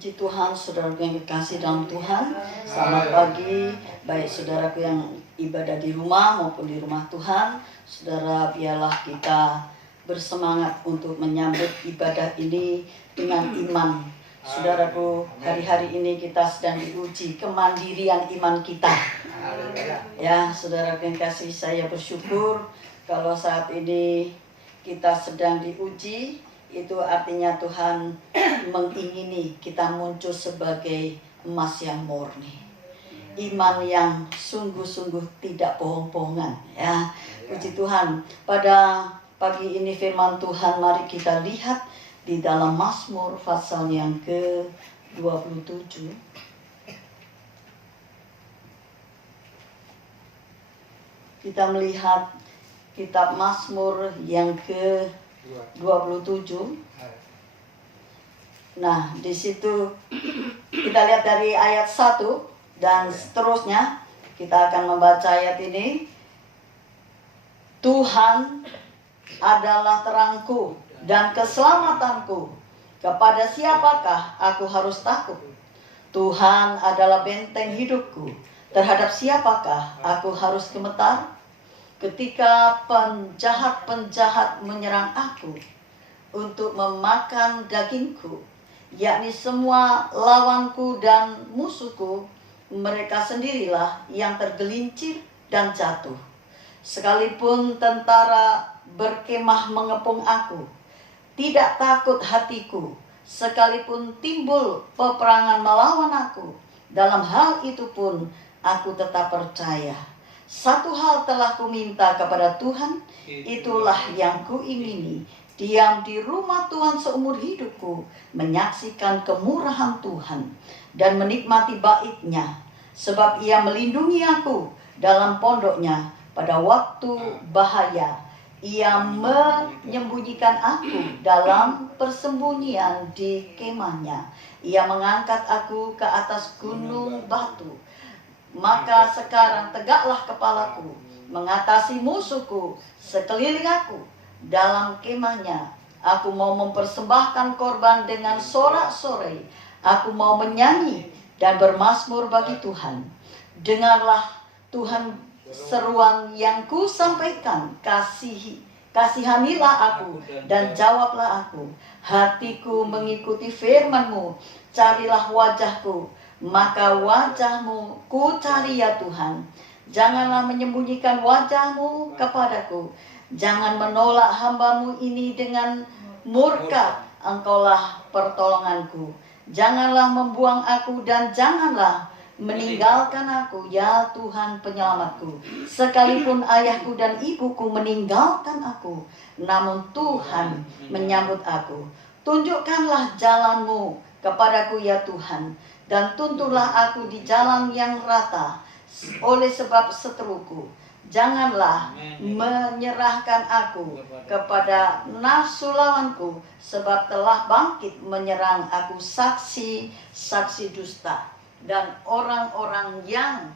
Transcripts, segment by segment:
Puji Tuhan, saudaraku yang kekasih dalam Tuhan. Selamat pagi, baik saudaraku yang ibadah di rumah maupun di rumah Tuhan. Saudara, biarlah kita bersemangat untuk menyambut ibadah ini dengan iman. Saudaraku, hari-hari ini kita sedang diuji kemandirian iman kita. Ya, saudaraku yang kekasih, saya bersyukur kalau saat ini kita sedang diuji. Itu artinya Tuhan mengingini kita muncul sebagai emas yang murni, iman yang sungguh-sungguh tidak bohong-bohongan. Ya, puji Tuhan. Pada pagi ini firman Tuhan mari kita lihat di dalam Mazmur pasal yang ke-27. Kita melihat kitab Mazmur yang ke-27. Nah, di situ kita lihat dari ayat 1 dan seterusnya. Kita akan membaca ayat ini. Tuhan adalah terangku dan keselamatanku. Kepada siapakah aku harus takut? Tuhan adalah benteng hidupku. Terhadap siapakah aku harus gemetar? Ketika penjahat-penjahat menyerang aku untuk memakan dagingku, yakni semua lawanku dan musuhku, mereka sendirilah yang tergelincir dan jatuh. Sekalipun tentara berkemah mengepung aku, tidak takut hatiku. Sekalipun timbul peperangan melawan aku, dalam hal itu pun aku tetap percaya. Satu hal telah kuminta kepada Tuhan, itulah yang kuingini, diam di rumah Tuhan seumur hidupku, menyaksikan kemurahan Tuhan dan menikmati bait-Nya, sebab Ia melindungi aku dalam pondok-Nya pada waktu bahaya. Ia menyembunyikan aku dalam persembunyian di kemahnya. Ia mengangkat aku ke atas gunung batu. Maka sekarang tegaklah kepalaku, mengatasi musuhku sekeliling aku. Dalam kemahnya aku mau mempersembahkan korban dengan sorak-sorai. Aku mau menyanyi dan bermazmur bagi Tuhan. Dengarlah Tuhan seruan yang ku sampaikan, kasihanilah aku dan jawablah aku. Hatiku mengikuti firman-Mu, carilah wajah-Ku. Maka wajah-Mu ku cari ya Tuhan. Janganlah menyembunyikan wajah-Mu kepadaku. Jangan menolak hamba-Mu ini dengan murka. Engkaulah pertolonganku. Janganlah membuang aku dan janganlah meninggalkan aku ya Tuhan penyelamatku. Sekalipun ayahku dan ibuku meninggalkan aku, namun Tuhan menyambut aku. Tunjukkanlah jalan-Mu kepadaku ya Tuhan, dan tuntunlah aku di jalan yang rata oleh sebab seteruku. Janganlah menyerahkan aku kepada nafsu lawanku, sebab telah bangkit menyerang aku saksi-saksi dusta dan orang-orang yang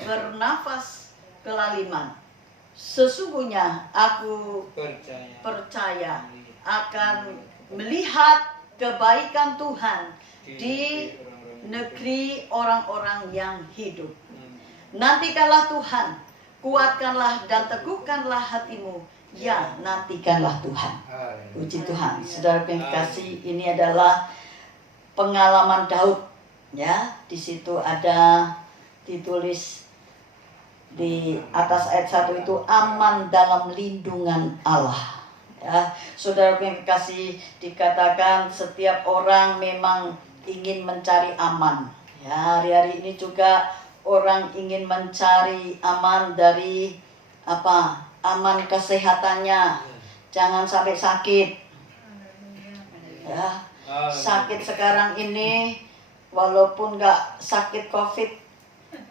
bernafas kelaliman. Sesungguhnya aku percaya akan melihat kebaikan Tuhan di negeri orang-orang yang hidup. Nantikanlah Tuhan, kuatkanlah dan teguhkanlah hatimu. Ya, nantikanlah Tuhan. Puji Tuhan. Saudara yang kasih, ini adalah pengalaman Daud. Ya, di situ ada ditulis di atas ayat 1 itu aman dalam lindungan Allah. Ya, saudara yang kasih, dikatakan setiap orang memang ingin mencari aman. Ya, hari-hari ini juga orang ingin mencari aman dari apa? Aman kesehatannya. Jangan sampai sakit. Ya, sakit sekarang ini walaupun nggak sakit COVID,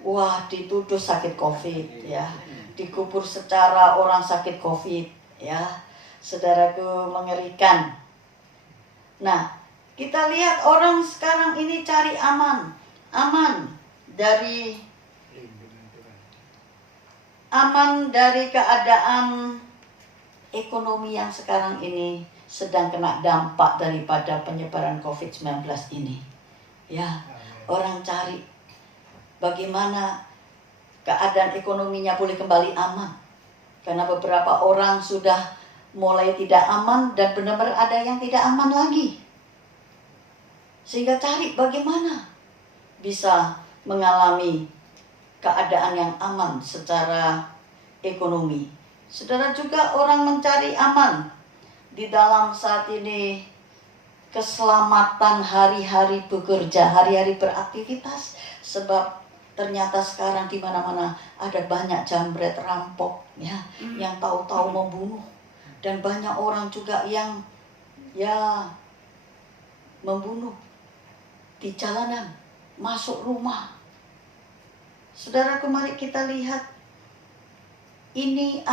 wah dituduh sakit COVID ya. Dikubur secara orang sakit COVID ya. Saudaraku, mengerikan. Nah, kita lihat orang sekarang ini cari aman dari keadaan ekonomi yang sekarang ini sedang kena dampak daripada penyebaran COVID-19 ini. Ya, orang cari bagaimana keadaan ekonominya boleh kembali aman. Karena beberapa orang sudah mulai tidak aman dan benar-benar ada yang tidak aman lagi. Sehingga cari bagaimana bisa mengalami keadaan yang aman secara ekonomi. Saudara, juga orang mencari aman di dalam saat ini, keselamatan hari-hari bekerja, hari-hari beraktivitas. Sebab ternyata sekarang di mana-mana ada banyak jambret, rampok, ya, yang tahu-tahu membunuh. Dan banyak orang juga yang membunuh di jalanan, masuk rumah. Saudaraku, mari kita lihat. Ini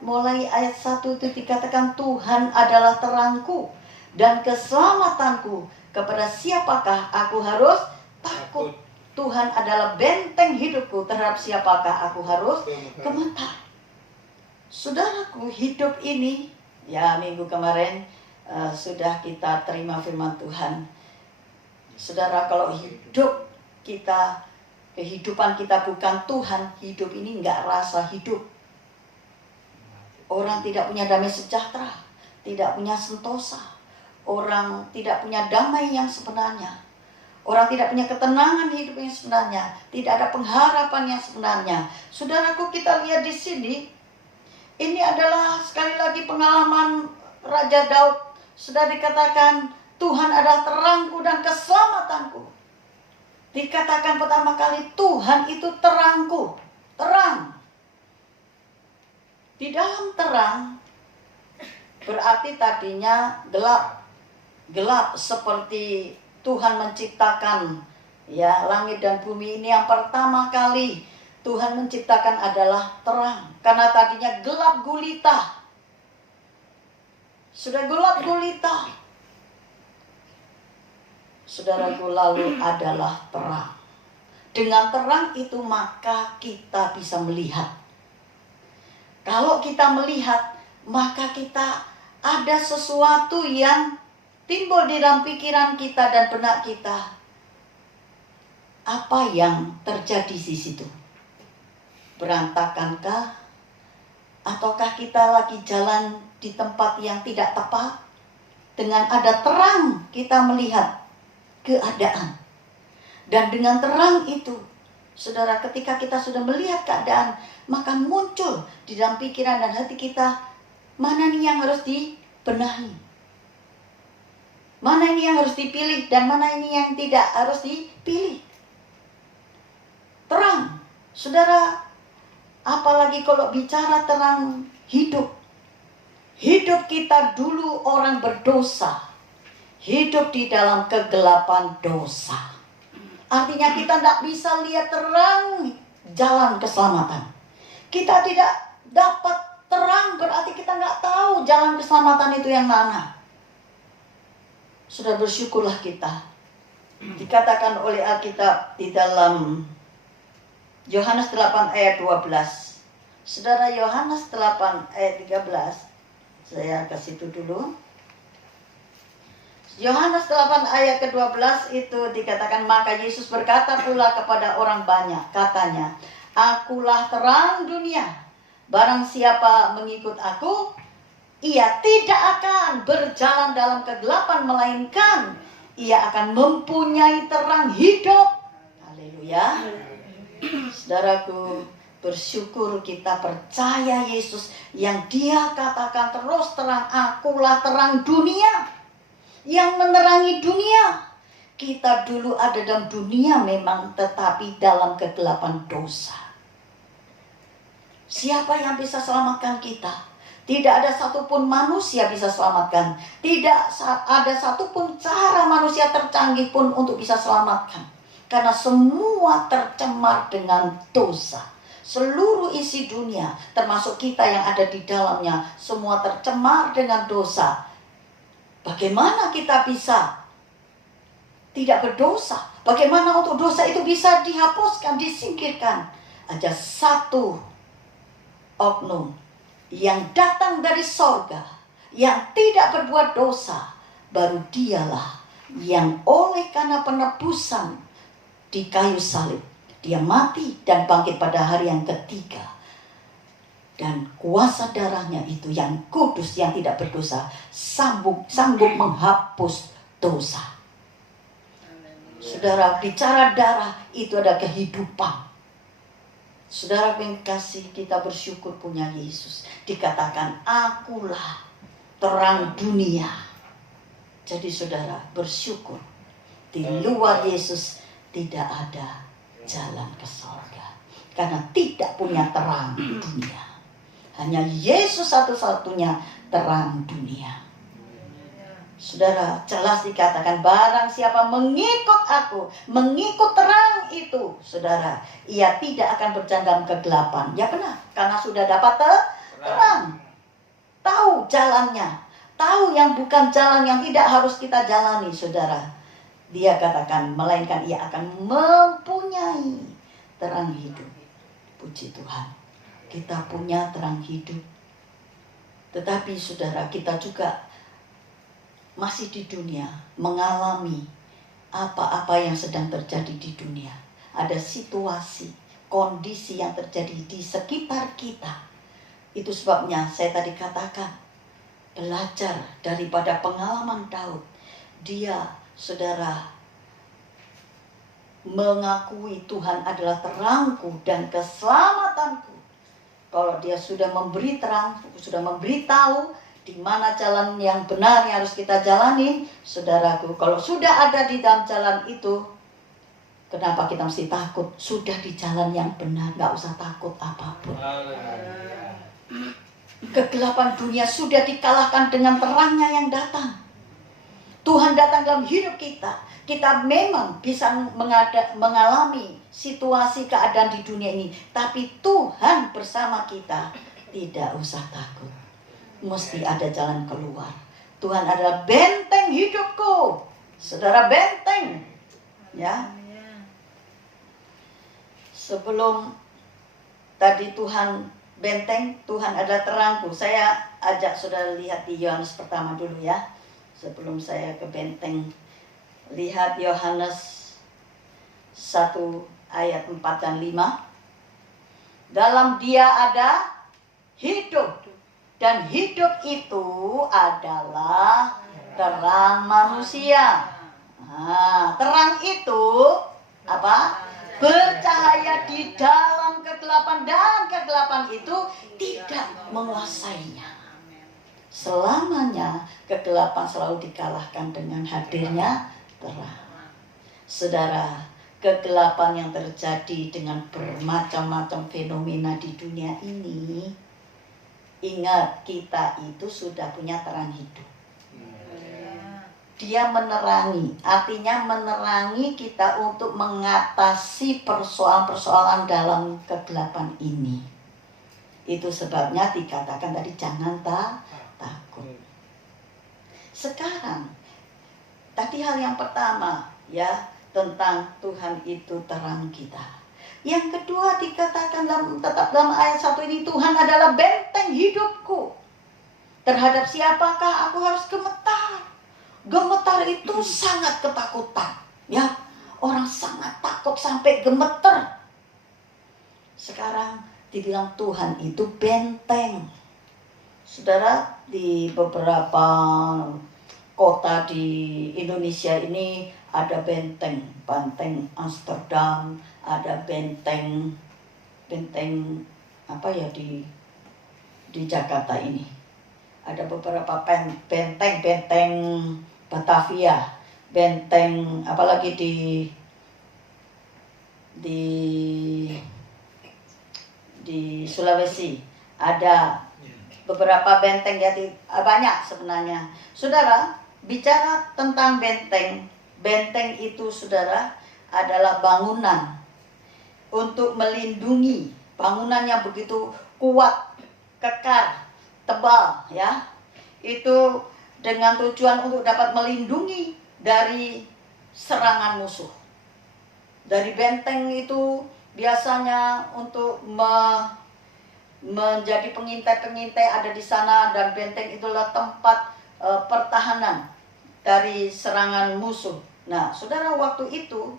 mulai ayat 1 itu dikatakan, Tuhan adalah terangku dan keselamatanku. Kepada siapakah aku harus takut? Tuhan adalah benteng hidupku. Terhadap siapakah aku harus gemetar? Saudaraku, hidup ini, ya, minggu kemarin sudah kita terima firman Tuhan. Saudara, kalau kehidupan kita bukan Tuhan, hidup ini nggak rasa hidup. Orang tidak punya damai sejahtera, tidak punya sentosa. Orang tidak punya damai yang sebenarnya. Orang tidak punya ketenangan hidup yang sebenarnya. Tidak ada pengharapan yang sebenarnya. Saudaraku, kita lihat di sini. Ini adalah sekali lagi pengalaman Raja Daud. Sudah dikatakan, Tuhan adalah terangku dan keselamatanku. Dikatakan pertama kali, Tuhan itu terangku. Terang. Di dalam terang berarti tadinya gelap. Gelap seperti Tuhan menciptakan, ya, langit dan bumi ini. Yang pertama kali Tuhan menciptakan adalah terang. Karena tadinya gelap gulita. Sudah gelap gulita. Saudaraku, lalu adalah terang. Dengan terang itu maka kita bisa melihat. Kalau kita melihat, maka kita ada sesuatu yang timbul di dalam pikiran kita dan benak kita. Apa yang terjadi di situ? Berantakankah? Ataukah kita lagi jalan di tempat yang tidak tepat? Dengan ada terang kita melihat keadaan. Dan dengan terang itu, saudara, ketika kita sudah melihat keadaan, maka muncul di dalam pikiran dan hati kita, mana nih yang harus dibenahi, mana ini yang harus dipilih, dan mana ini yang tidak harus dipilih. Terang, saudara, apalagi kalau bicara terang hidup. Hidup kita dulu orang berdosa, hidup di dalam kegelapan dosa. Artinya kita tidak bisa lihat terang jalan keselamatan. Kita tidak dapat terang, berarti kita nggak tahu jalan keselamatan itu yang mana. Sudah bersyukurlah kita. Dikatakan oleh Alkitab di dalam Yohanes 8 ayat 12. Saudara, Yohanes 8 ayat 13. Saya kasih itu dulu. Yohanes 8 ayat ke-12 itu dikatakan, maka Yesus berkata pula kepada orang banyak, katanya, Akulah terang dunia. Barang siapa mengikut aku, ia tidak akan berjalan dalam kegelapan, melainkan ia akan mempunyai terang hidup. Haleluya. Saudaraku, bersyukur kita percaya Yesus yang dia katakan terus terang, akulah terang dunia, yang menerangi dunia. Kita dulu ada dalam dunia memang, tetapi dalam kegelapan dosa. Siapa yang bisa selamatkan kita? Tidak ada satupun manusia bisa selamatkan. Tidak ada satupun cara manusia tercanggih pun untuk bisa selamatkan. Karena semua tercemar dengan dosa. Seluruh isi dunia, termasuk kita yang ada di dalamnya, semua tercemar dengan dosa. Bagaimana kita bisa tidak berdosa? Bagaimana untuk dosa itu bisa dihapuskan, disingkirkan? Ada satu oknum yang datang dari sorga, yang tidak berbuat dosa, baru dialah yang oleh karena penebusan di kayu salib, dia mati dan bangkit pada hari yang ketiga. Dan kuasa darahnya itu yang kudus, yang tidak berdosa, sanggup menghapus dosa. Saudara, bicara darah itu ada kehidupan. Saudara yang kasih, kita bersyukur punya Yesus. Dikatakan, akulah terang dunia. Jadi saudara bersyukur, di luar Yesus tidak ada jalan ke surga. Karena tidak punya terang dunia. Hanya Yesus satu-satunya terang dunia. Saudara, jelas dikatakan, barang siapa mengikut aku, mengikut terang itu, saudara, ia tidak akan berjalan dalam kegelapan. Ya benar, karena sudah dapat terang. Tahu jalannya, tahu yang bukan jalan yang tidak harus kita jalani, saudara. Dia katakan, melainkan ia akan mempunyai terang hidup. Puji Tuhan, kita punya terang hidup. Tetapi saudara, kita juga masih di dunia mengalami apa-apa yang sedang terjadi di dunia. Ada situasi, kondisi yang terjadi di sekitar kita. Itu sebabnya saya tadi katakan, belajar daripada pengalaman Daud. Dia, saudara, mengakui Tuhan adalah terangku dan keselamatanku. Kalau dia sudah memberi terang, sudah memberitahu di mana jalan yang benar yang harus kita jalani, saudaraku, kalau sudah ada di dalam jalan itu, kenapa kita mesti takut? Sudah di jalan yang benar, gak usah takut apapun. Kegelapan dunia sudah dikalahkan dengan terangnya yang datang. Tuhan datang dalam hidup kita. Kita memang bisa mengalami situasi keadaan di dunia ini, tapi Tuhan bersama kita. Tidak usah takut. Mesti ada jalan keluar. Tuhan adalah benteng hidupku. Saudara, benteng. Ya. Sebelum tadi Tuhan benteng, Tuhan adalah terangku. Saya ajak saudara lihat di Yohanes pertama dulu ya. Sebelum saya ke benteng. Lihat Yohanes 1 ayat 4 dan 5. Dalam dia ada hidup. Dan hidup itu adalah terang manusia. Nah, terang itu apa? Bercahaya di dalam kegelapan, dan kegelapan itu tidak menguasainya. Selamanya kegelapan selalu dikalahkan dengan hadirnya terang. Saudara, kegelapan yang terjadi dengan bermacam-macam fenomena di dunia ini, ingat, kita itu sudah punya terang hidup. Dia menerangi, artinya menerangi kita untuk mengatasi persoalan-persoalan dalam kegelapan ini. Itu sebabnya dikatakan tadi, jangan takut. Sekarang, tadi hal yang pertama ya, tentang Tuhan itu terang kita. Yang kedua dikatakan tetap dalam ayat 1 ini, Tuhan adalah benteng hidupku. Terhadap siapakah aku harus gemetar? Gemetar itu sangat ketakutan. Ya, orang sangat takut sampai gemetar. Sekarang dibilang Tuhan itu benteng. Saudara, di beberapa kota di Indonesia ini ada benteng Amsterdam, ada benteng apa ya di Jakarta ini. Ada beberapa benteng Batavia, benteng apalagi di Sulawesi ada beberapa benteng, jadi banyak sebenarnya. Saudara, bicara tentang benteng itu, saudara, adalah bangunan untuk melindungi. Bangunannya begitu kuat, kekar, tebal ya. Itu dengan tujuan untuk dapat melindungi dari serangan musuh. Dari benteng itu biasanya untuk menjadi pengintai-pengintai ada di sana, dan benteng itulah tempat pertahanan. dari serangan musuh. Nah, saudara, waktu itu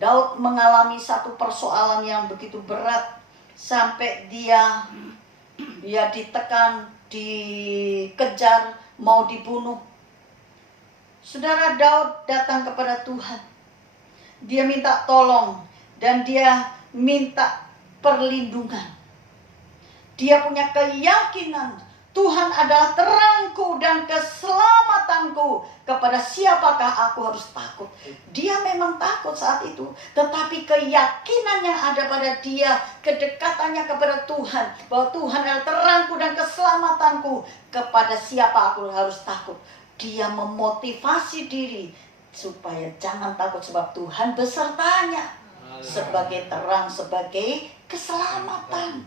Daud mengalami satu persoalan yang begitu berat sampai dia ditekan, dikejar, mau dibunuh. Saudara, Daud datang kepada Tuhan. Dia minta tolong dan dia minta perlindungan. Dia punya keyakinan Tuhan adalah terangku dan keselamatanku. Kepada siapakah aku harus takut? Dia memang takut saat itu, tetapi keyakinan yang ada pada dia, kedekatannya kepada Tuhan, bahwa Tuhan adalah terangku dan keselamatanku. Kepada siapa aku harus takut? Dia memotivasi diri supaya jangan takut, sebab Tuhan besertanya. Sebagai terang, sebagai keselamatan.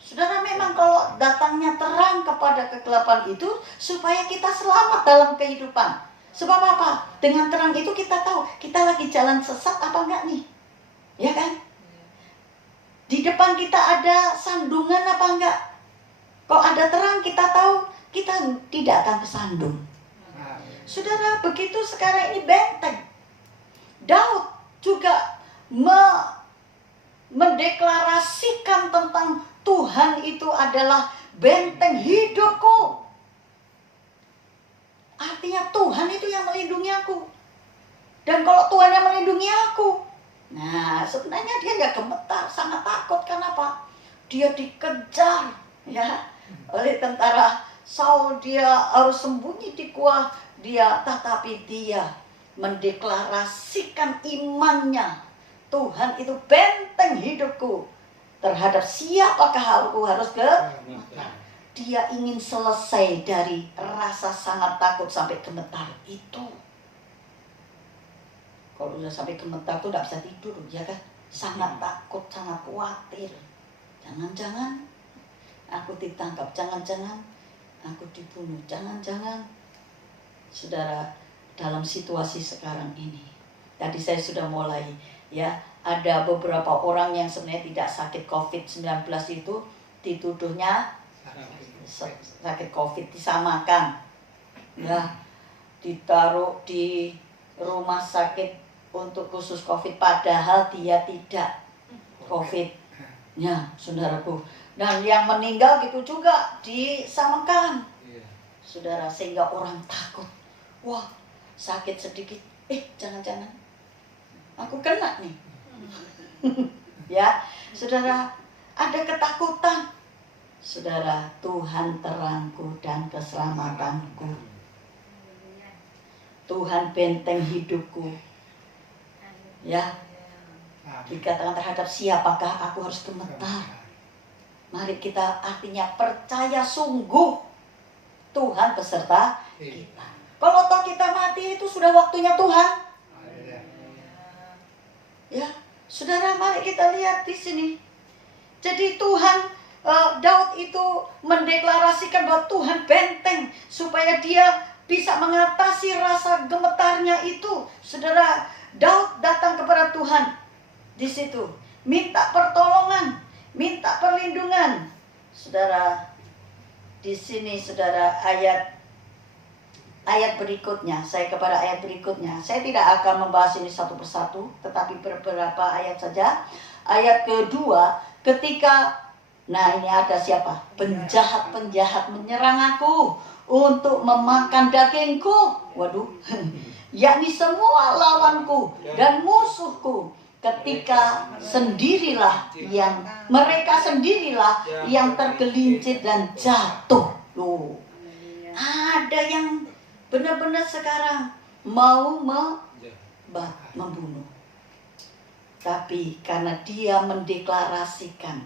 Saudara, memang kalau datangnya terang kepada kegelapan itu supaya kita selamat dalam kehidupan. Sebab apa? Dengan terang itu kita tahu kita lagi jalan sesat apa enggak nih. Ya kan? Di depan kita ada sandungan apa enggak? Kalau ada terang kita tahu kita tidak akan kesandung. Saudara, begitu sekarang ini benteng. Daud juga mendeklarasikan tentang Tuhan itu adalah benteng hidupku. Artinya Tuhan itu yang melindungi aku. Dan kalau Tuhan yang melindungi aku, nah sebenarnya dia nggak gemetar, sangat takut. Kenapa? Dia dikejar ya oleh tentara Saul. Dia harus sembunyi di gua dia, tetapi dia mendeklarasikan imannya. Tuhan itu benteng hidupku. Terhadap siapakah aku harus gemetar? Dia ingin selesai dari rasa sangat takut sampai gemetar itu. Kalau udah sampai gemetar tuh gak bisa tidur, ya kan? Sangat takut, sangat khawatir. Jangan-jangan aku ditangkap, jangan-jangan aku dibunuh, jangan-jangan. Saudara, dalam situasi sekarang ini, tadi saya sudah mulai ya, ada beberapa orang yang sebenarnya tidak sakit COVID-19 itu dituduhnya sakit COVID, disamakan ya, ditaruh di rumah sakit untuk khusus COVID, padahal dia tidak COVID ya, saudaraku. Dan yang meninggal gitu juga disamakan, saudara, sehingga orang takut. Wah, sakit sedikit, jangan-jangan aku kena nih. Ya, saudara, ada ketakutan. Saudara, Tuhan terangku dan keselamatanku. Tuhan benteng hidupku. Ya, dikatakan terhadap siapakah aku harus gemetar. Mari kita artinya percaya sungguh Tuhan beserta kita. Kalau toh kita mati itu sudah waktunya Tuhan. Ya, saudara, mari kita lihat di sini. Jadi Tuhan, Daud itu mendeklarasikan bahwa Tuhan benteng supaya dia bisa mengatasi rasa gemetarnya itu. Saudara, Daud datang kepada Tuhan di situ, minta pertolongan, minta perlindungan. Saudara, di sini saudara, ayat berikutnya, saya tidak akan membahas ini satu persatu, tetapi beberapa ayat saja. Ayat kedua, ketika, nah ini ada siapa? Penjahat-penjahat menyerang aku untuk memakan dagingku. Waduh, yakni semua lawanku dan musuhku. Ketika mereka sendirilah yang tergelincir dan jatuh. Loh, ada yang benar-benar sekarang mau membunuh. Tapi karena dia mendeklarasikan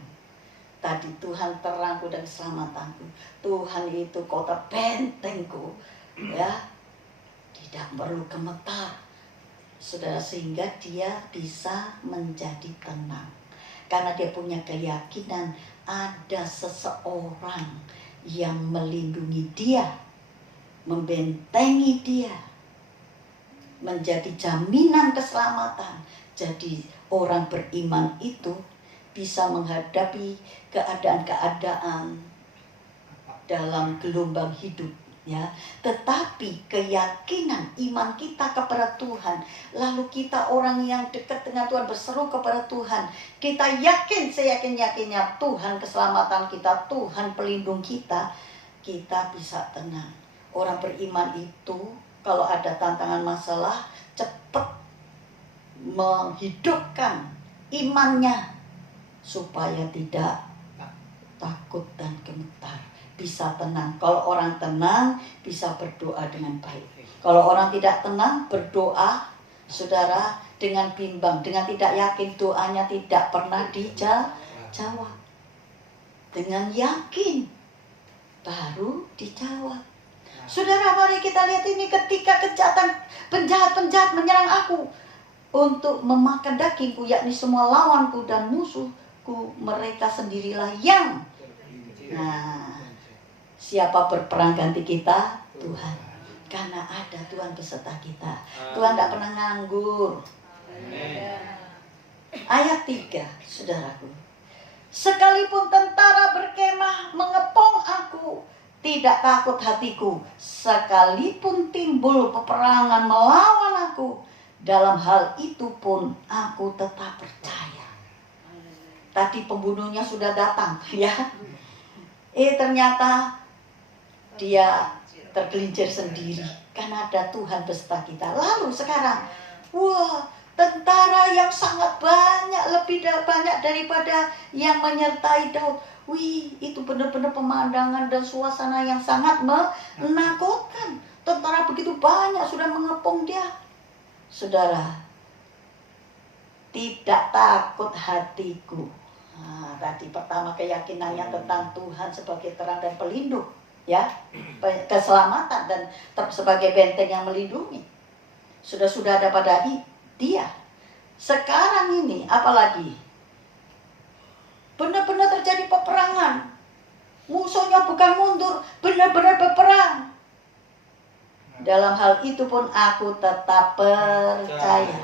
tadi, Tuhan terangku dan keselamatanku, Tuhan itu kota bentengku, ya, tidak perlu gemetar, saudara, sehingga dia bisa menjadi tenang. Karena dia punya keyakinan ada seseorang yang melindungi dia, membentengi dia, menjadi jaminan keselamatan. Jadi orang beriman itu bisa menghadapi keadaan-keadaan dalam gelombang hidup ya, tetapi keyakinan iman kita kepada Tuhan, lalu kita orang yang dekat dengan Tuhan berseru kepada Tuhan, kita yakin seyakin-yakinnya Tuhan keselamatan kita, Tuhan pelindung kita, kita bisa tenang. Orang beriman itu kalau ada tantangan masalah cepat menghidupkan imannya supaya tidak takut dan gemetar, bisa tenang. Kalau orang tenang bisa berdoa dengan baik. Kalau orang tidak tenang berdoa, saudara, dengan bimbang, dengan tidak yakin, doanya tidak pernah dijawab. Dengan yakin baru dijawab. Saudara, mari kita lihat ini ketika penjahat-penjahat menyerang aku untuk memakan dagingku, yakni semua lawanku dan musuhku, mereka sendirilah yang. Nah, siapa berperang ganti kita? Tuhan. Karena ada Tuhan beserta kita. Tuhan tidak pernah nganggur. Ayat 3, saudaraku. Sekalipun tentara berkemah mengepung aku, tidak takut hatiku. Sekalipun timbul peperangan melawan aku, dalam hal itu pun aku tetap percaya. Tadi pembunuhnya sudah datang, ya. Ternyata dia tergelincir sendiri karena ada Tuhan beserta kita. Lalu sekarang, wah, tentara yang sangat banyak, lebih banyak daripada yang menyertai Daud. Wih, itu benar-benar pemandangan dan suasana yang sangat menakutkan. Tentara begitu banyak sudah mengepung dia. Saudara, tidak takut hatiku. Nah, tadi pertama keyakinannya tentang Tuhan sebagai terang dan pelindung, ya, keselamatan dan sebagai benteng yang melindungi. Sudah ada pada dia. Sekarang ini apalagi? Benar-benar terjadi peperangan. Musuhnya bukan mundur, benar-benar berperang. Dalam hal itu pun aku tetap percaya.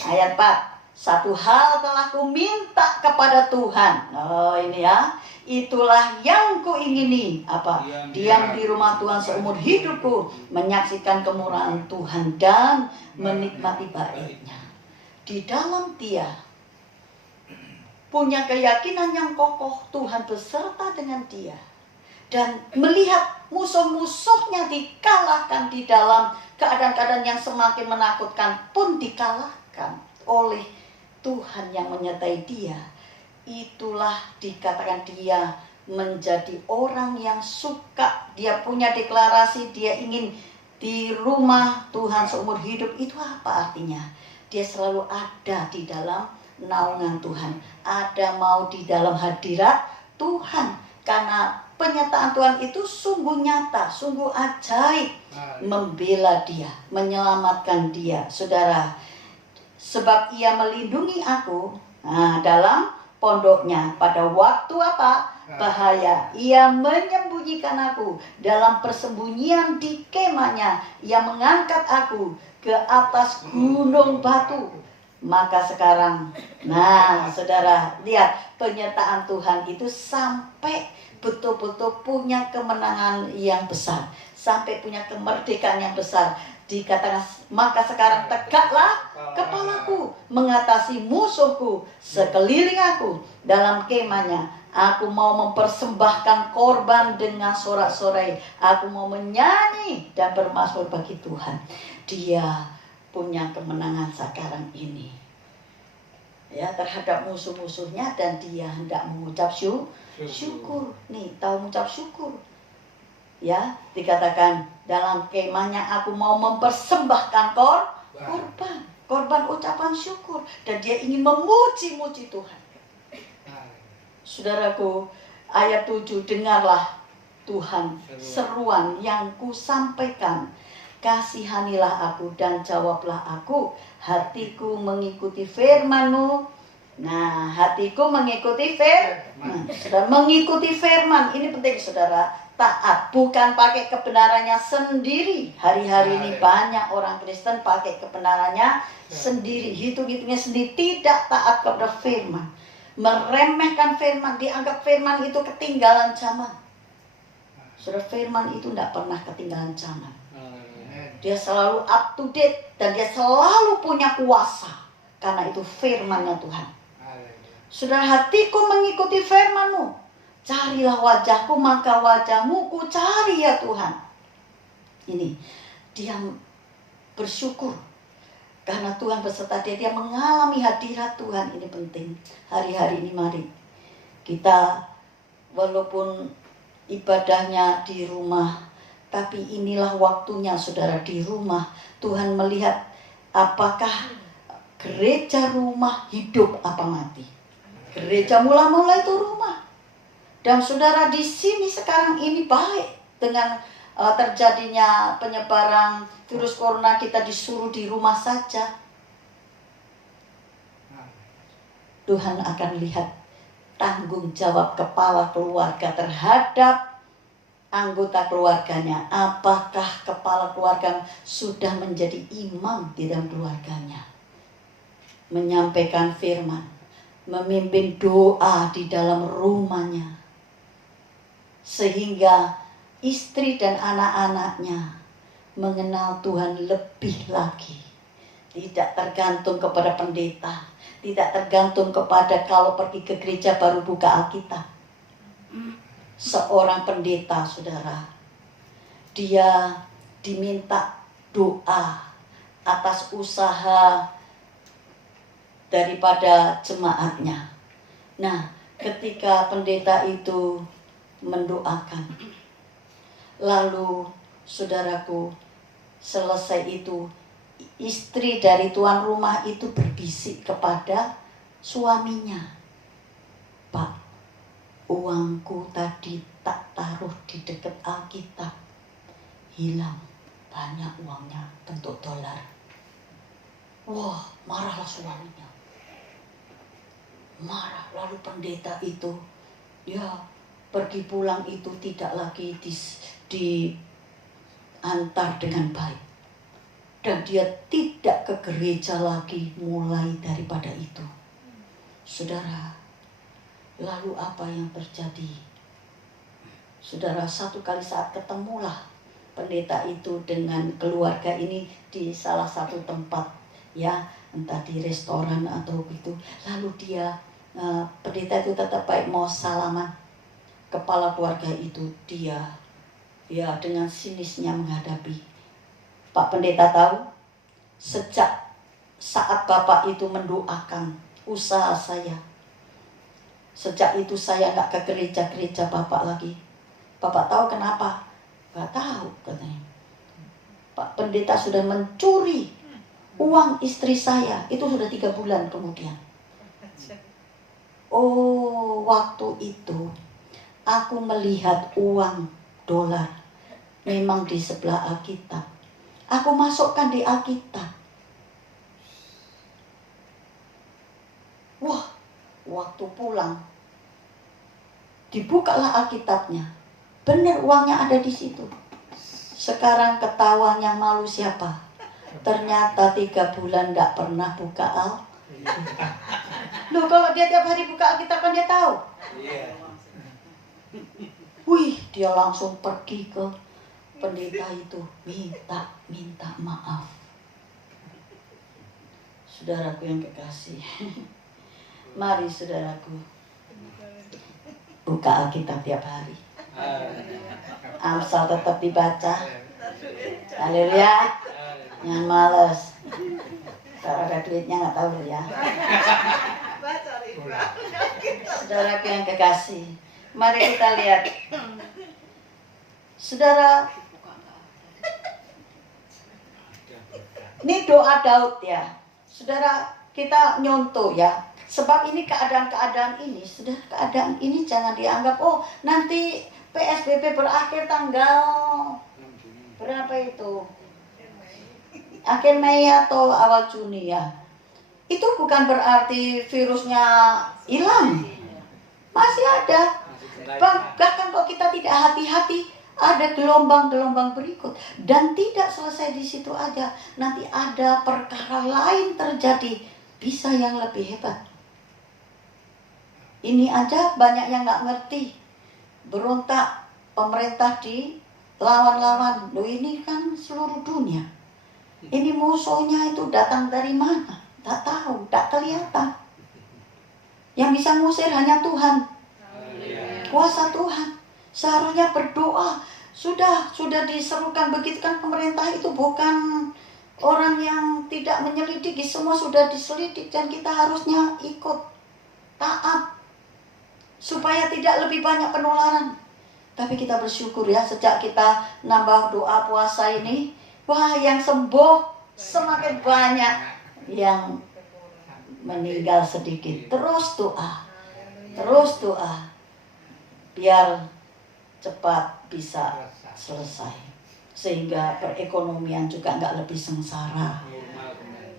Ayat 4. Satu hal telah ku minta kepada Tuhan. Oh, ini ya. Itulah yang ku ingini. Apa? Diam di rumah Tuhan seumur hidupku, menyaksikan kemurahan Tuhan dan menikmati baiknya. Di dalam dia punya keyakinan yang kokoh, Tuhan beserta dengan dia. Dan melihat musuh-musuhnya dikalahkan di dalam keadaan-keadaan yang semakin menakutkan pun dikalahkan oleh Tuhan yang menyertai dia. Itulah dikatakan dia menjadi orang yang suka. Dia punya deklarasi, dia ingin di rumah Tuhan seumur hidup. Itu apa artinya? Dia selalu ada di dalam naungan Tuhan. Ada mau di dalam hadirat Tuhan. Karena penyataan Tuhan itu sungguh nyata, sungguh ajaib. Membela dia, menyelamatkan dia. Saudara, sebab ia melindungi aku dalam pondoknya pada waktu apa? Bahaya. Ia menyembunyikan aku dalam persembunyian di kemahnya. Ia mengangkat aku ke atas gunung batu. Maka sekarang, nah saudara, lihat penyertaan Tuhan itu sampai betul-betul punya kemenangan yang besar, sampai punya kemerdekaan yang besar. Dikatakan, maka sekarang tegaklah kepalaku mengatasi musuhku sekeliling aku. Dalam kemahnya aku mau mempersembahkan korban dengan sorak-sorai. Aku mau menyanyi dan bermazmur bagi Tuhan. Dia punya kemenangan sekarang ini, ya, terhadap musuh-musuhnya, dan dia hendak mengucap syukur. Nih, tahu mengucap syukur. Ya, dikatakan dalam kemahnya aku mau mempersembahkan korban ucapan syukur, dan dia ingin memuji-muji Tuhan. Saudaraku, ayat 7, dengarlah Tuhan seruan yang ku sampaikan. Kasihanilah aku dan jawablah aku. Hatiku mengikuti firman-Mu. Nah, hatiku mengikuti firman. Saudara, mengikuti firman. Ini penting, saudara. Taat, bukan pakai kebenarannya sendiri. Hari-hari ini banyak orang Kristen pakai kebenarannya sendiri, hitung-hitungnya sendiri, tidak taat kepada firman. Meremehkan firman, dianggap firman itu ketinggalan zaman. Saudara, firman itu tidak pernah ketinggalan zaman. Dia selalu up to date dan dia selalu punya kuasa. Karena itu firman-Nya Tuhan. Saudara, hatiku mengikuti firman-Mu. Carilah wajahku, maka wajah-Mu ku cari ya Tuhan. Ini dia bersyukur karena Tuhan beserta dia mengalami hadirat Tuhan. Ini penting. Hari-hari ini mari kita, walaupun ibadahnya di rumah, tapi inilah waktunya saudara di rumah. Tuhan melihat apakah gereja rumah hidup apa mati. Gereja mula-mula itu rumah. Dan saudara, di sini sekarang ini baik dengan terjadinya penyebaran virus corona, kita disuruh di rumah saja. Tuhan akan lihat tanggung jawab kepala keluarga terhadap anggota keluarganya. Apakah kepala keluarga sudah menjadi imam di dalam keluarganya, menyampaikan firman, memimpin doa di dalam rumahnya, sehingga istri dan anak-anaknya mengenal Tuhan lebih lagi. Tidak tergantung kepada pendeta, tidak tergantung kepada kalau pergi ke gereja baru buka Alkitab. Seorang pendeta, saudara, dia diminta doa atas usaha daripada jemaatnya. Nah, ketika pendeta itu mendoakan, lalu saudaraku, selesai itu istri dari tuan rumah itu berbisik kepada suaminya, "Pak, uangku tadi tak taruh di dekat Alkitab, hilang, banyak uangnya, bentuk dolar." Wah, marahlah suaminya. Marah, lalu pendeta itu ya pergi pulang itu tidak lagi diantar dengan baik. Dan dia tidak ke gereja lagi mulai daripada itu. Saudara, lalu apa yang terjadi? Saudara, satu kali saat ketemulah pendeta itu dengan keluarga ini di salah satu tempat, ya, entah di restoran atau gitu. Lalu dia, pendeta itu tetap baik mau salaman. Kepala keluarga itu dia, ya, dengan sinisnya menghadapi. Pak pendeta tahu, sejak saat Bapak itu mendoakan usaha saya, sejak itu saya nggak ke gereja Bapak lagi. Bapak tahu kenapa? Nggak tahu, katanya. Pak pendeta sudah mencuri uang istri saya. Itu sudah 3 bulan kemudian. Oh, waktu itu aku melihat uang dolar memang di sebelah Alkitab. Aku masukkan di Alkitab. Wah, waktu pulang dibukalah Alkitabnya. Benar uangnya ada di situ. Sekarang ketahuan yang malu siapa? Ternyata 3 bulan gak pernah buka Alkitab. Loh, kalau dia tiap hari buka Alkitab kan dia tahu. Wih, dia langsung pergi ke pendeta itu, minta maaf. Saudaraku yang kekasih, mari saudaraku buka Alkitab tiap hari. Amsal tetap dibaca. Haleluya. Jangan males. Kalau ada duitnya nggak tahu ya. Saudaraku yang kekasih, mari kita lihat. Saudara, ini doa Daud ya. Saudara, kita nyontoh ya. Sebab ini keadaan-keadaan ini, saudara, keadaan ini jangan dianggap, oh nanti PSBB berakhir tanggal berapa itu? Akhir Mei atau awal Juni ya. Itu bukan berarti virusnya hilang. Masih ada. Bahkan kalau kita tidak hati-hati, ada gelombang-gelombang berikut. Dan tidak selesai di situ aja. Nanti ada perkara lain terjadi. Bisa yang lebih hebat. Ini aja banyak yang gak ngerti. Berontak pemerintah di lawan-lawan. Loh, ini kan seluruh dunia. Ini musuhnya itu datang dari mana? Tak tahu, tak kelihatan. Yang bisa ngusir hanya Tuhan. Kuasa Tuhan. Seharusnya berdoa. Sudah diserukan begitu kan, pemerintah itu bukan orang yang tidak menyelidiki, semua sudah diselidik dan kita harusnya ikut taat supaya tidak lebih banyak penularan. Tapi kita bersyukur ya, sejak kita nambah doa puasa ini, wah, yang sembuh semakin banyak, yang meninggal sedikit. Terus doa biar cepat bisa selesai, sehingga perekonomian juga nggak lebih sengsara.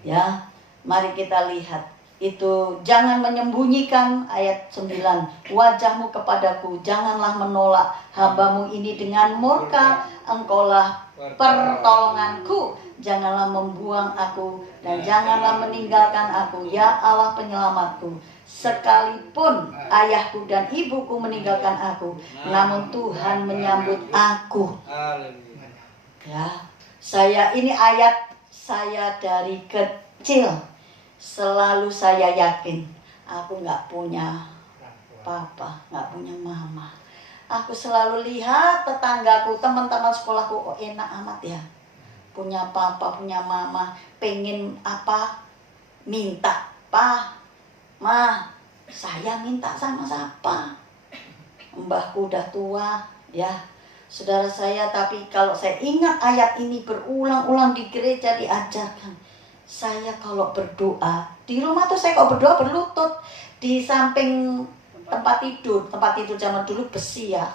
Ya, mari kita lihat itu, jangan menyembunyikan ayat 9, wajahmu kepadaku, janganlah menolak hambamu ini dengan murka, engkaulah pertolonganku, janganlah membuang aku dan janganlah meninggalkan aku, ya Allah penyelamatku. Sekalipun ayahku dan ibuku meninggalkan aku, namun Tuhan menyambut aku. Ya, ini ayat saya dari kecil. Selalu saya yakin aku nggak punya papa, nggak punya mama. Aku selalu lihat tetanggaku, teman-teman sekolahku, oh enak amat ya, punya papa, punya mama. Pengen apa, minta, pa, ma, saya minta sama siapa? Mbahku udah tua ya, saudara saya. Tapi kalau saya ingat ayat ini berulang-ulang di gereja diajarkan, saya kalau berdoa di rumah tuh, saya kalau berdoa berlutut di samping tempat tidur zaman dulu besi ya.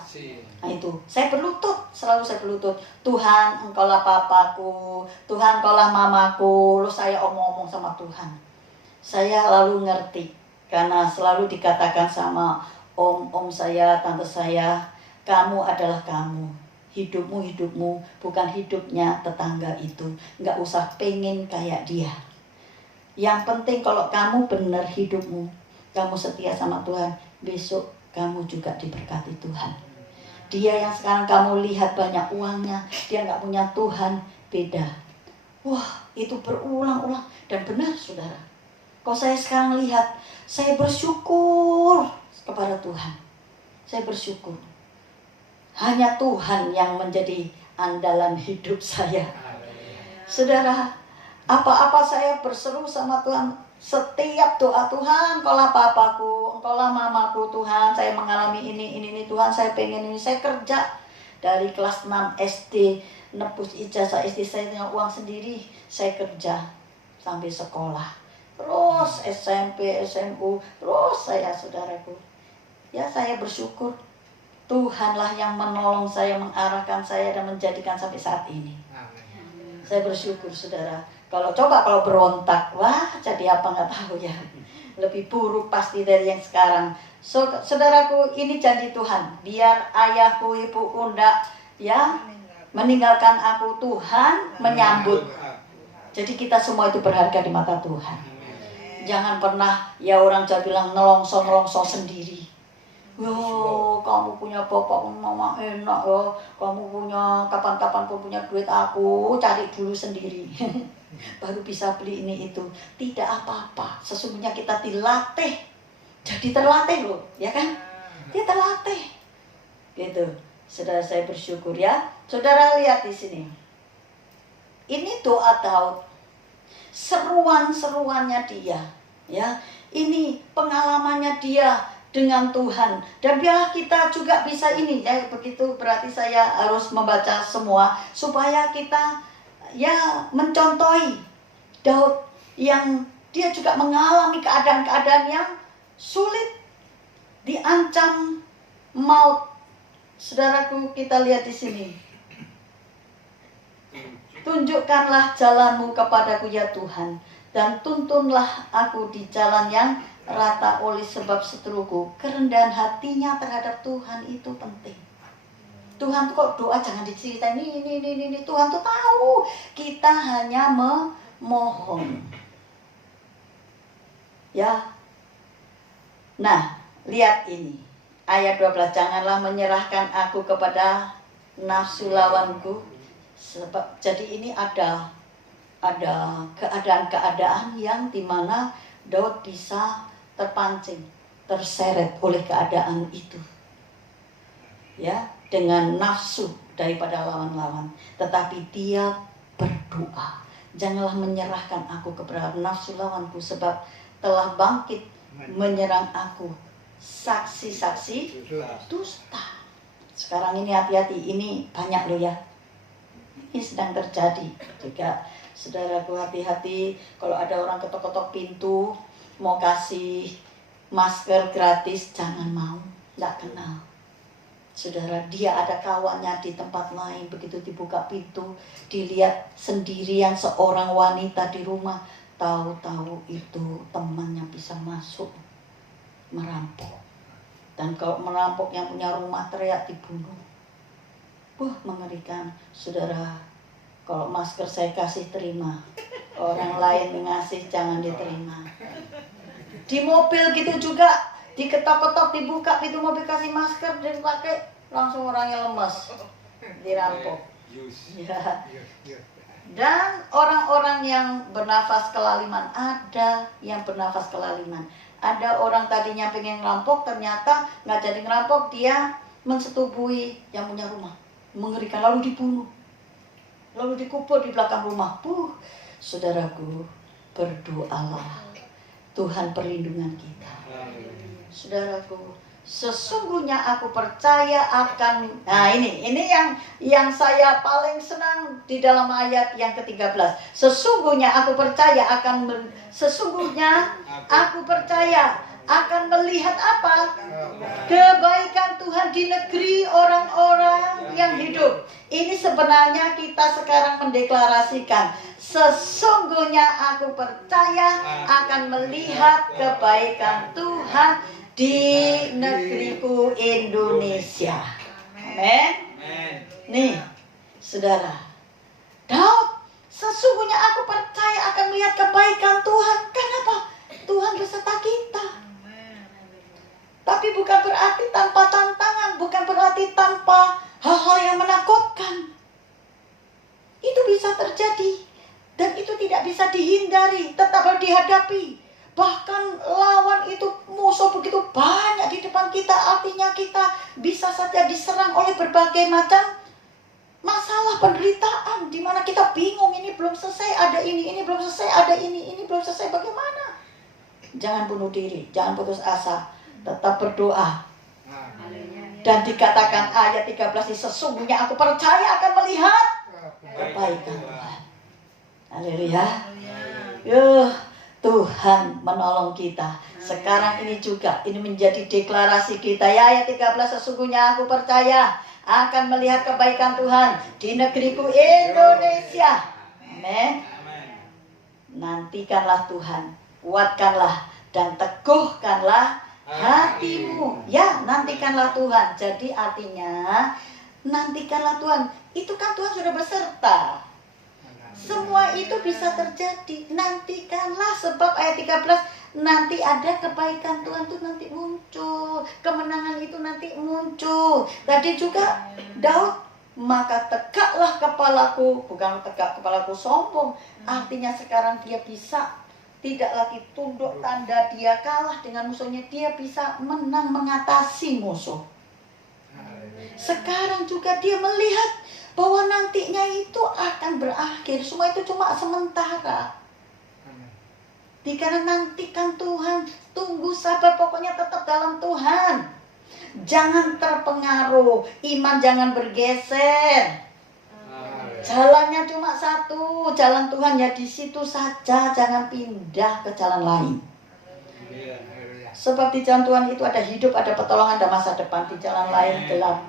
Nah itu saya berlutut, selalu saya berlutut. Tuhan, engkaulah papaku, Tuhan engkaulah mamaku. Lalu saya omong-omong sama Tuhan. Saya lalu ngerti karena selalu dikatakan sama om saya, tante saya, kamu adalah kamu. Hidupmu bukan hidupnya tetangga itu. Nggak usah pengen kayak dia. Yang penting kalau kamu benar hidupmu, kamu setia sama Tuhan, besok kamu juga diberkati Tuhan. Dia yang sekarang kamu lihat banyak uangnya, dia nggak punya Tuhan, beda. Wah, itu berulang-ulang dan benar saudara. Kalau saya sekarang lihat, saya bersyukur kepada Tuhan. Saya bersyukur. Hanya Tuhan yang menjadi andalan hidup saya. Saudara, apa-apa saya berseru sama Tuhan. Setiap doa, Tuhan, engkaulah papaku, engkaulah mamaku Tuhan. Saya mengalami ini Tuhan, saya pengen ini. Saya kerja dari kelas 6 SD, nebus ijazah SD, saya punya uang sendiri. Saya kerja sampai sekolah. Terus SMP, SMU, terus saya, saudaraku. Ya, saya bersyukur. Tuhanlah yang menolong saya, mengarahkan saya dan menjadikan sampai saat ini. Saya bersyukur saudara. Kalau berontak, wah jadi apa nggak tahu ya. Lebih buruk pasti dari yang sekarang. Saudaraku, ini janji Tuhan. Biar ayahku, ibuku ya meninggalkan aku, Tuhan menyambut. Jadi kita semua itu berharga di mata Tuhan. Jangan pernah ya orang Jawa bilang nelongso sendiri. Yo, kamu punya bapak mama enak yo. Kamu punya kapan-kapan pun punya duit, aku cari dulu sendiri. Baru bisa beli ini itu. Tidak apa-apa. Sesungguhnya kita dilatih. Jadi terlatih loh, ya kan? Dia terlatih. Gitu. Saudara, saya bersyukur ya. Saudara lihat di sini. Ini doa Daud. Seruan-seruannya dia, ya. Ini pengalamannya dia dengan Tuhan. Dan biarlah kita juga bisa ini ya, begitu berarti saya harus membaca semua supaya kita ya mencontohi Daud yang dia juga mengalami keadaan-keadaan yang sulit, diancam maut. Saudaraku, kita lihat di sini. Tunjukkanlah jalanmu kepadaku ya Tuhan, dan tuntunlah aku di jalan yang rata oleh sebab seteruku. Kerendahan hatinya terhadap Tuhan itu penting. Tuhan tuh kok doa jangan diceritain ini. Tuhan tuh tahu kita hanya memohon. Ya. Nah, lihat ini Ayat 12, janganlah menyerahkan aku kepada nafsu lawanku. Sebab jadi ini ada keadaan-keadaan yang dimana Daud bisa terpancing, terseret oleh keadaan itu. Ya, dengan nafsu daripada lawan-lawan. Tetapi dia berdoa, janganlah menyerahkan aku kepada nafsu lawanku, sebab telah bangkit menyerang aku saksi-saksi dusta. Sekarang ini hati-hati, ini banyak loh ya. Ini sedang terjadi juga. Saudaraku, hati-hati kalau ada orang ketok-ketok pintu mau kasih masker gratis, jangan mau, nggak kenal. Saudara, dia ada kawannya di tempat lain, begitu dibuka pintu, dilihat sendirian seorang wanita di rumah, tahu-tahu itu temannya bisa masuk merampok. Dan kalau merampok yang punya rumah teriak dibunuh. Mengerikan. Saudara, kalau masker saya kasih terima, orang lain ngasih jangan diterima. Di mobil gitu juga, diketok-ketok, dibuka pintu mobil kasih masker dan pakai, langsung orangnya lemas, dirampok. Ya. Dan orang-orang yang bernafas kelaliman, ada yang bernafas kelaliman. Ada orang tadinya pengen ngerampok, ternyata nggak jadi ngerampok, dia mensetubuhi yang punya rumah. Mengerikan, lalu dibunuh, lalu dikubur di belakang rumah. Saudaraku, berdoalah Tuhan perlindungan kita. Saudaraku, sesungguhnya aku percaya akan, nah ini yang saya paling senang di dalam ayat yang ke-13. Sesungguhnya aku percaya akan melihat apa? Kebaikan Tuhan di negeri orang-orang yang hidup. Ini sebenarnya kita sekarang mendeklarasikan, sesungguhnya aku percaya akan melihat kebaikan Tuhan di negeriku Indonesia. Amin. Nih, saudara, Daud, sesungguhnya aku percaya akan melihat kebaikan Tuhan. Kenapa? Tuhan beserta kita. Tapi bukan berarti tanpa tantangan, bukan berarti tanpa hal-hal yang menakutkan. Itu bisa terjadi dan itu tidak bisa dihindari, tetap harus dihadapi. Bahkan lawan itu, musuh begitu banyak di depan kita, artinya kita bisa saja diserang oleh berbagai macam masalah, penderitaan, di mana kita bingung, ini belum selesai, ada ini belum selesai, ada ini belum selesai, bagaimana? Jangan bunuh diri, jangan putus asa, tetap berdoa. Dan dikatakan ayat 13, sesungguhnya aku percaya akan melihat kebaikan Tuhan. Haleluya. Tuhan menolong kita. Sekarang ini juga, ini menjadi deklarasi kita ya, ayat 13, sesungguhnya aku percaya akan melihat kebaikan Tuhan di negeriku Indonesia. Amin. Nantikanlah Tuhan, kuatkanlah dan teguhkanlah hatimu. Ya, nantikanlah Tuhan. Jadi artinya nantikanlah Tuhan. Itu kan Tuhan sudah beserta. Semua itu bisa terjadi. Nantikanlah, sebab ayat 13, nanti ada kebaikan Tuhan itu nanti muncul. Kemenangan itu nanti muncul. Tadi juga Daud, maka tegaklah kepalaku. Bukan tegak kepalaku sombong. Artinya sekarang dia bisa tidak lagi tunduk tanda, dia kalah dengan musuhnya, dia bisa menang, mengatasi musuh. Sekarang juga dia melihat bahwa nantinya itu akan berakhir. Semua itu cuma sementara. Dikana nantikan Tuhan, tunggu sabar, pokoknya tetap dalam Tuhan. Jangan terpengaruh, iman jangan bergeser. Jalannya cuma satu, jalan Tuhan ya di situ saja, jangan pindah ke jalan lain. Sebab di jalan Tuhan itu ada hidup, ada pertolongan, ada masa depan. Di jalan lain gelap.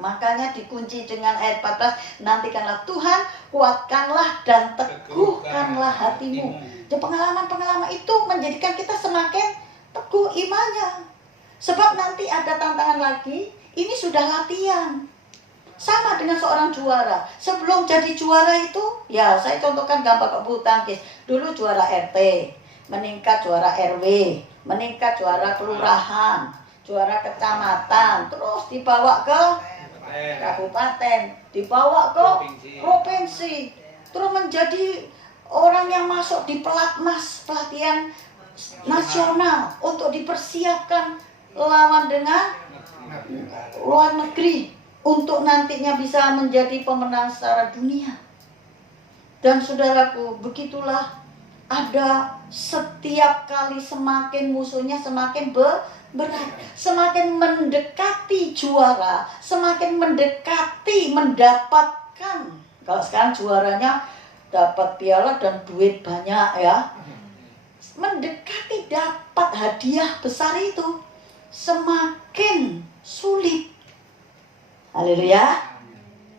Makanya dikunci dengan ayat 14, nantikanlah Tuhan, kuatkanlah dan teguhkanlah hatimu. Dan pengalaman-pengalaman itu menjadikan kita semakin teguh imannya. Sebab nanti ada tantangan lagi, ini sudah latihan. Sama dengan seorang juara. Sebelum jadi juara itu, ya saya contohkan gampang, bulu tangkis. Dulu juara RT, meningkat juara RW, meningkat juara kelurahan, juara kecamatan, terus dibawa ke kabupaten, dibawa ke provinsi, terus menjadi orang yang masuk di pelatnas, pelatihan nasional untuk dipersiapkan lawan dengan luar negeri untuk nantinya bisa menjadi pemenang secara dunia. Dan saudaraku, begitulah ada setiap kali semakin musuhnya semakin berat, semakin mendekati juara, semakin mendekati mendapatkan. Kalau sekarang juaranya dapat piala dan duit banyak ya, mendekati dapat hadiah besar itu semakin sulit. Haleluya.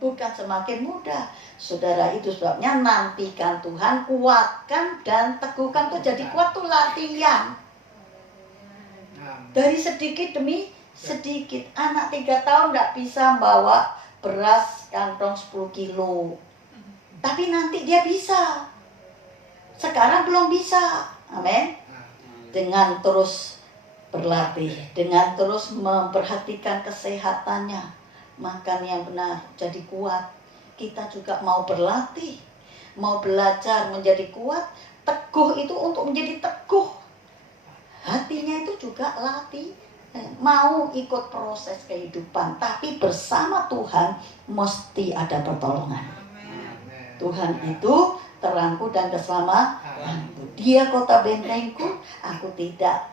Bukan semakin mudah. Saudara, itu sebabnya nantikan Tuhan, kuatkan dan teguhkan tuh. Jadi kuat tuh latihan. Dari sedikit demi sedikit. Anak 3 tahun gak bisa bawa beras kantong 10 kilo. Tapi nanti dia bisa. Sekarang belum bisa. Amin. Dengan terus berlatih, dengan terus memperhatikan kesehatannya, makan yang benar, jadi kuat. Kita juga mau berlatih, mau belajar menjadi kuat. Teguh itu untuk menjadi teguh. Hatinya itu juga latih. Mau ikut proses kehidupan, tapi bersama Tuhan mesti ada pertolongan. Tuhan itu terangku dan keselamatanku. Dia kota bentengku, aku tidak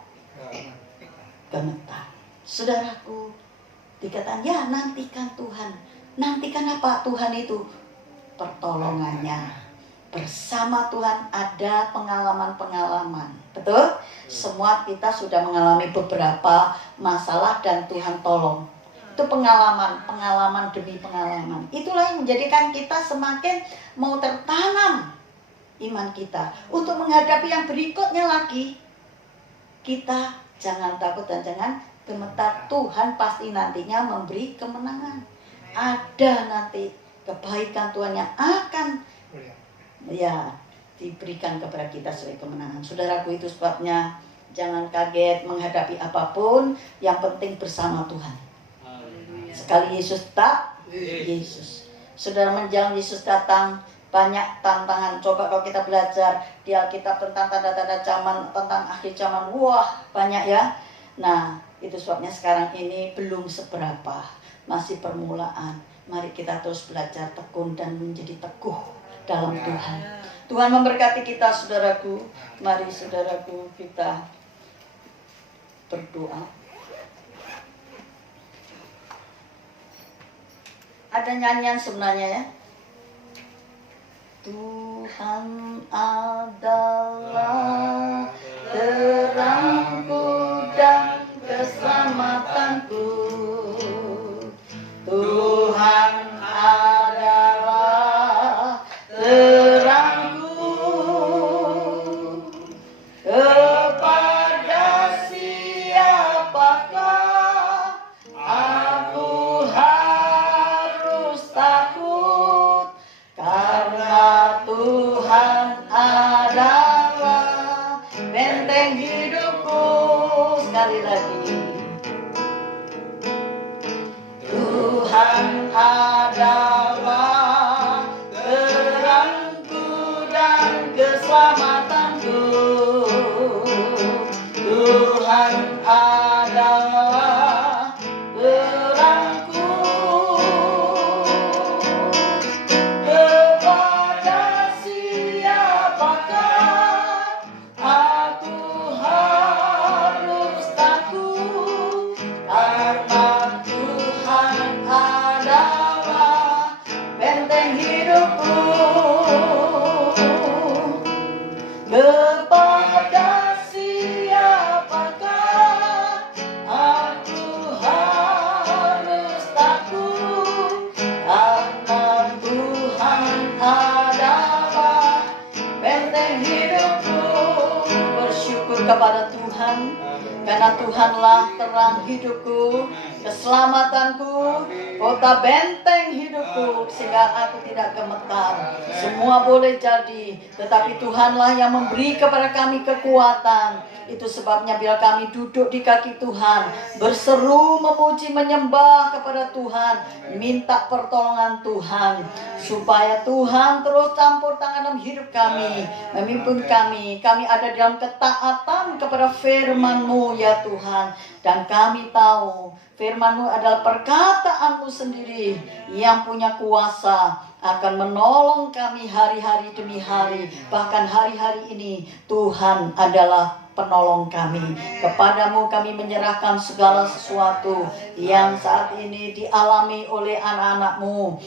gemetar. Saudaraku, dikatakan ya nantikan Tuhan. Nantikan apa Tuhan itu? Pertolongannya. Bersama Tuhan ada pengalaman-pengalaman. Betul? Semua kita sudah mengalami beberapa masalah dan Tuhan tolong. Itu pengalaman demi pengalaman. Itulah yang menjadikan kita semakin mau tertanam iman kita. Untuk menghadapi yang berikutnya lagi, kita jangan takut dan jangan gemetar. Tuhan pasti nantinya memberi kemenangan. Ada nanti kebaikan Tuhan yang akan diberikan kepada kita sebagai kemenangan. Saudaraku, itu sebabnya jangan kaget menghadapi apapun. Yang penting bersama Tuhan. Sekali Yesus tak, Yesus. Saudara, menjelang Yesus datang, banyak tantangan. Coba kalau kita belajar di Alkitab tentang tanda-tanda zaman, tentang akhir zaman, wah banyak ya. Nah, itu sebabnya sekarang ini belum seberapa, masih permulaan. Mari kita terus belajar tekun dan menjadi teguh dalam Tuhan. Tuhan memberkati kita, saudaraku. Mari saudaraku kita berdoa. Ada nyanyian sebenarnya ya. Tuhan adalah terangku dan keselamatanku. Tuhan adalah terangku. Kepada siapakah aku harus takut? Karena Tuhan adalah benteng hidupku. Sekali lagi. Tuhan adalah terangku dan keselamatanku. Tuhan adalah terangku. Kepada siapakah aku harus takut? Tuhanlah terang hidupku, keselamatanku, kota benteng hidupku, sehingga aku tidak gemetar. Semua boleh jadi, tetapi Tuhanlah yang memberi kepada kami kekuatan. Itu sebabnya bila kami duduk di kaki Tuhan, berseru, memuji, menyembah kepada Tuhan, minta pertolongan Tuhan, supaya Tuhan terus campur tangan dalam hidup kami, memimpin kami. Kami ada dalam ketaatan kepada firman-Mu ya Tuhan. Dan kami tahu firman-Mu adalah perkataan-Mu sendiri yang punya kuasa, akan menolong kami hari-hari demi hari. Bahkan hari-hari ini Tuhan adalah penolong kami. Kepadamu kami menyerahkan segala sesuatu yang saat ini dialami oleh anak-anak-Mu.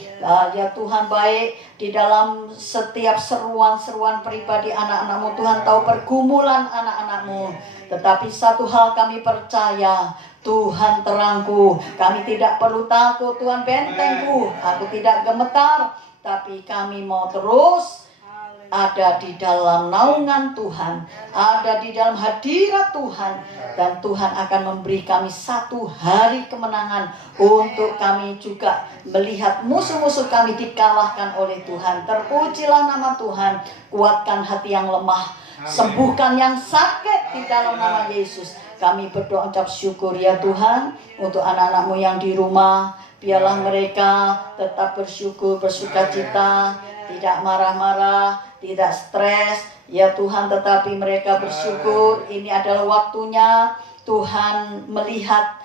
Ya Tuhan, baik di dalam setiap seruan-seruan pribadi anak-anak-Mu, Tuhan tahu pergumulan anak-anak-Mu. Tetapi satu hal kami percaya, Tuhan terangku. Kami tidak perlu takut, Tuhan bentengku. Aku tidak gemetar, tapi kami mau terus ada di dalam naungan Tuhan, ada di dalam hadirat Tuhan. Dan Tuhan akan memberi kami satu hari kemenangan untuk kami juga melihat musuh-musuh kami dikalahkan oleh Tuhan. Terpujilah nama Tuhan. Kuatkan hati yang lemah, sembuhkan yang sakit di dalam nama Yesus. Kami berdoa ucap syukur ya Tuhan untuk anak-anak-Mu yang di rumah. Biarlah mereka tetap bersyukur, bersukacita, tidak marah-marah, tidak stres ya Tuhan, tetapi mereka bersyukur. Ini adalah waktunya Tuhan melihat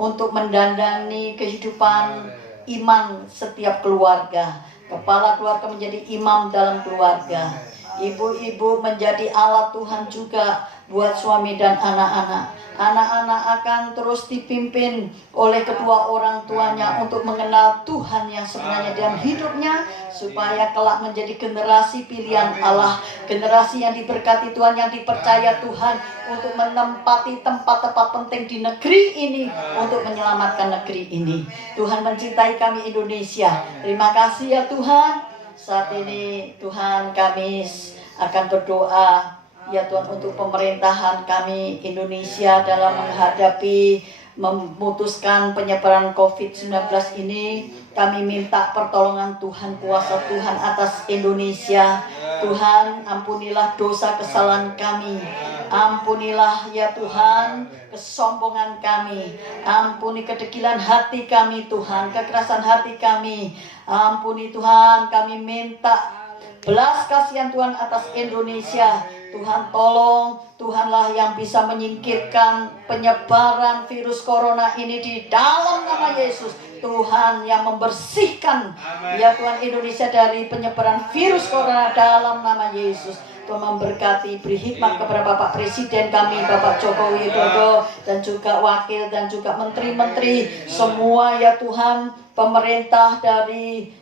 untuk mendandani kehidupan iman setiap keluarga. Kepala keluarga menjadi imam dalam keluarga. Ibu-ibu menjadi alat Tuhan juga buat suami dan anak-anak. Anak-anak akan terus dipimpin oleh kedua orang tuanya untuk mengenal Tuhan yang sebenarnya dalam hidupnya, supaya kelak menjadi generasi pilihan Allah, generasi yang diberkati Tuhan, yang dipercaya Tuhan untuk menempati tempat-tempat penting di negeri ini untuk menyelamatkan negeri ini. Tuhan mencintai kami Indonesia. Terima kasih ya Tuhan. Saat ini Tuhan kami akan berdoa ya Tuhan untuk pemerintahan kami Indonesia dalam menghadapi memutuskan penyebaran COVID-19 ini. Kami minta pertolongan Tuhan, kuasa Tuhan atas Indonesia. Tuhan, ampunilah dosa kesalahan kami. Ampunilah ya Tuhan kesombongan kami. Ampuni kedegilan hati kami Tuhan, kekerasan hati kami. Ampuni Tuhan, kami minta belas kasihan Tuhan atas Indonesia. Tuhan tolong, Tuhanlah yang bisa menyingkirkan penyebaran virus corona ini di dalam nama Yesus. Tuhan yang membersihkan ya Tuhan Indonesia dari penyebaran virus corona dalam nama Yesus. Tuhan memberkati, beri hikmat kepada Bapak Presiden kami, Bapak Joko Widodo, dan juga wakil dan juga menteri-menteri semua ya Tuhan, pemerintah dari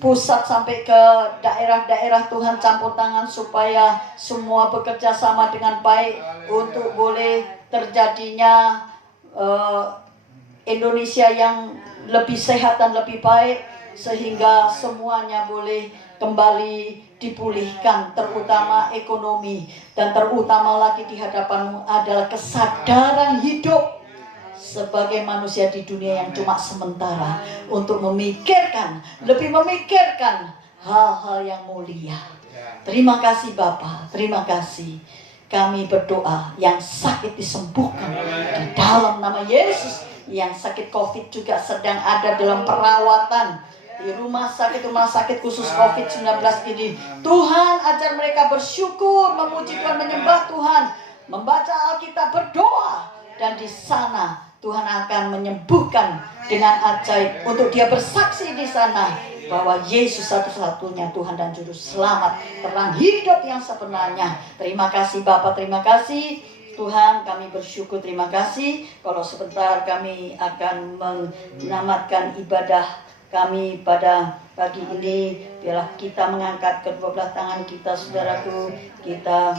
pusat sampai ke daerah-daerah. Tuhan campur tangan supaya semua bekerja sama dengan baik untuk boleh terjadinya Indonesia yang lebih sehat dan lebih baik, sehingga semuanya boleh kembali dipulihkan, terutama ekonomi, dan terutama lagi di hadapan-Mu adalah kesadaran hidup sebagai manusia di dunia yang cuma sementara, untuk memikirkan, lebih memikirkan hal-hal yang mulia. Terima kasih Bapa, terima kasih. Kami berdoa yang sakit disembuhkan di dalam nama Yesus. Yang sakit COVID juga sedang ada dalam perawatan di rumah sakit khusus COVID-19 ini. Tuhan, ajar mereka bersyukur, memuji Tuhan, menyembah Tuhan, membaca Alkitab, berdoa, dan di sana Tuhan akan menyembuhkan dengan ajaib untuk dia bersaksi di sana bahwa Yesus satu-satunya Tuhan dan Juru Selamat, terang hidup yang sebenarnya. Terima kasih Bapa, terima kasih Tuhan, kami bersyukur, terima kasih. Kalau sebentar kami akan menamatkan ibadah kami pada pagi ini, biarlah kita mengangkat kedua belah tangan kita, saudaraku, kita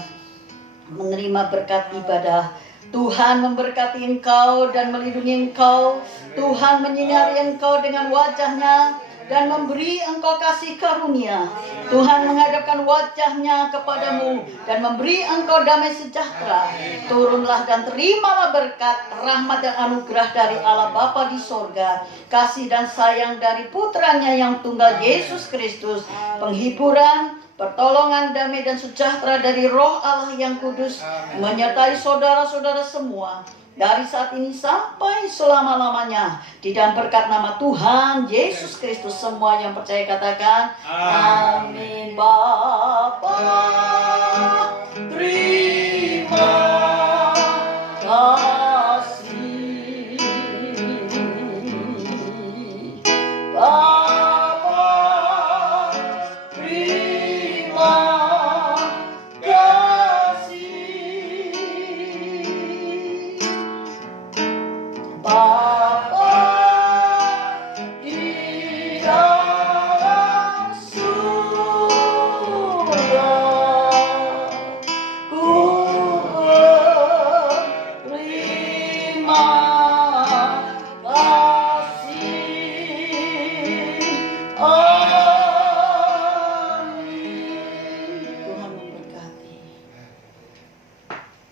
menerima berkat ibadah. Tuhan memberkati engkau dan melindungi engkau. Tuhan menyinari engkau dengan wajahnya. dan memberi engkau kasih karunia. Tuhan menghadapkan wajahnya kepadamu dan memberi engkau damai sejahtera. Turunlah dan terimalah berkat, rahmat dan anugerah dari Allah Bapa di sorga, kasih dan sayang dari putranya yang tunggal Yesus Kristus, penghiburan, pertolongan, damai dan sejahtera dari Roh Allah yang kudus menyertai saudara-saudara semua dari saat ini sampai selama-lamanya. Di dalam berkat nama Tuhan Yesus Kristus, semua yang percaya katakan amin. Bapa, terima